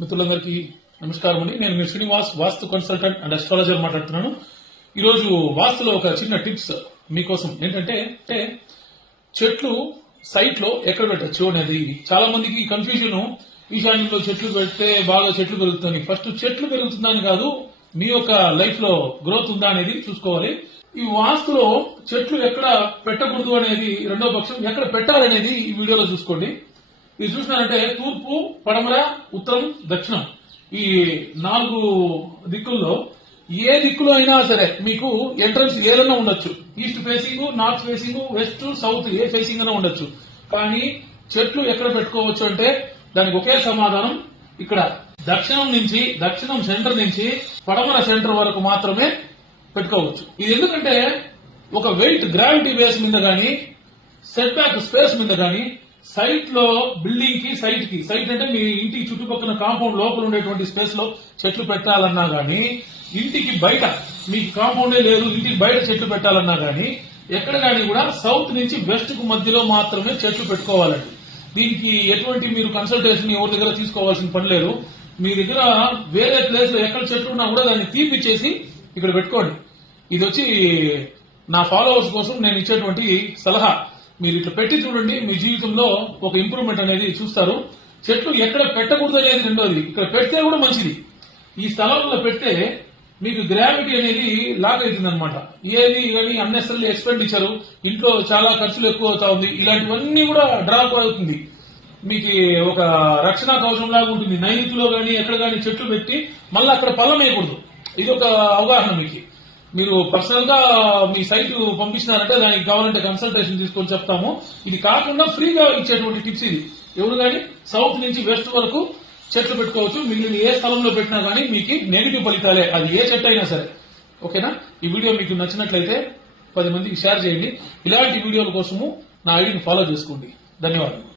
మిత్రులందరికీ నమస్కారం అండి. నేను మీ శ్రీనివాస్, వాస్తు కన్సల్టెంట్ అండ్ అస్ట్రాలజర్ మాట్లాడుతున్నాను. ఈరోజు వాస్తులో ఒక చిన్న టిప్స్ మీకోసం ఏంటంటే చెట్లు సైట్ లో ఎక్కడ పెట్టచ్చు అనేది. చాలా మందికి కన్ఫ్యూజన్, ఈశాన్యంలో చెట్లు పెడితే బాగా చెట్లు పెరుగుతుంది. ఫస్ట్ చెట్లు పెరుగుతుందని కాదు, మీ యొక్క లైఫ్ లో గ్రోత్ ఉందా అనేది చూసుకోవాలి. ఈ వాస్తులో చెట్లు ఎక్కడ పెట్టకూడదు అనేది రెండో పక్షం, ఎక్కడ పెట్టాలనేది ఈ వీడియోలో చూసుకోండి. ఇది చూసినారంటే తూర్పు, పడమర, ఉత్తరం, దక్షిణం ఈ 4 దిక్కుల్లో ఏ దిక్కులో అయినా సరే మీకు ఎంట్రన్స్ ఏదైనా ఉండొచ్చు. East facing, north facing, west, south ఏ ఫేసింగ్ అయినా ఉండొచ్చు. కానీ చెట్లు ఎక్కడ పెట్టుకోవచ్చు అంటే దానికి ఒకే సమాధానం, ఇక్కడ దక్షిణం సెంటర్ నుంచి పడమర సెంటర్ వరకు మాత్రమే పెట్టుకోవచ్చు. ఇది ఎందుకంటే ఒక వెయిట్ గ్రావిటీ బేస్ మీద గానీ, సెట్ బ్యాక్ స్పేస్ మీద గానీ, సైట్ లో బిల్డింగ్ కి సైట్ అంటే మీ ఇంటికి చుట్టుపక్కల కాంపౌండ్ లోపల ఉండేటువంటి స్పేస్ లో చెట్లు పెట్టాలన్నా గానీ, ఇంటికి బయట మీకు కాంపౌండే లేదు, ఇంటికి బయట చెట్లు పెట్టాలన్నా గానీ, ఎక్కడ గానీ కూడా సౌత్ నుంచి వెస్ట్ కు మధ్యలో మాత్రమే చెట్లు పెట్టుకోవాలండి. దీనికి ఎటువంటి మీరు కన్సల్టేషన్ ఎవరి దగ్గర తీసుకోవాల్సిన పని లేదు. మీ దగ్గర వేరే ప్లేస్ లో ఎక్కడ చెట్లు ఉన్నా కూడా దాన్ని తీపిచ్చేసి ఇక్కడ పెట్టుకోండి. ఇది వచ్చి నా ఫాలోవర్స్ కోసం నేను ఇచ్చేటువంటి సలహా. మీరు ఇట్లా పెట్టి చూడండి, మీ జీవితంలో ఒక ఇంప్రూవ్మెంట్ అనేది చూస్తారు. చెట్లు ఎక్కడ పెట్టకూడదు అనేది రెండోది. ఇక్కడ పెడితే కూడా మంచిది. ఈ స్థలంలో పెడితే మీకు గ్రావిటీ అనేది లాక్ అవుతుంది అనమాట. ఏది కానీ అన్నెసరీ ఎక్స్పెండిచర్, ఇంట్లో చాలా ఖర్చులు ఎక్కువ అవుతా ఉంది, ఇలాంటివన్నీ కూడా డ్రాప్ అవుతుంది. మీకు ఒక రక్షణ కవచం లాగా ఉంటుంది. నైరుతిలో గానీ ఎక్కడ గానీ చెట్లు పెట్టి మళ్ళీ అక్కడ పల్లం వేయకూడదు. ఇది ఒక అవగాహన. మీకు మీరు పర్సనల్ గా మీ సైట్ పంపించినారంటే దానికి కావాలంటే కన్సల్టేషన్ తీసుకొని చెప్తాము. ఇది కాకుండా ఫ్రీగా ఇచ్చేటువంటి టిప్స్ ఇది. ఎవరు గానీ సౌత్ నుంచి వెస్ట్ వరకు చెట్లు పెట్టుకోవచ్చు. మిగిలిన ఏ స్థలంలో పెట్టినా గానీ మీకు నెగిటివ్ ఫలితాలే, అది ఏ చెట్టు అయినా సరే. ఓకేనా? ఈ వీడియో మీకు నచ్చినట్లయితే 10 మందికి షేర్ చేయండి. ఇలాంటి వీడియోల కోసము నా ఐడిని ఫాలో చేసుకోండి. ధన్యవాదాలు.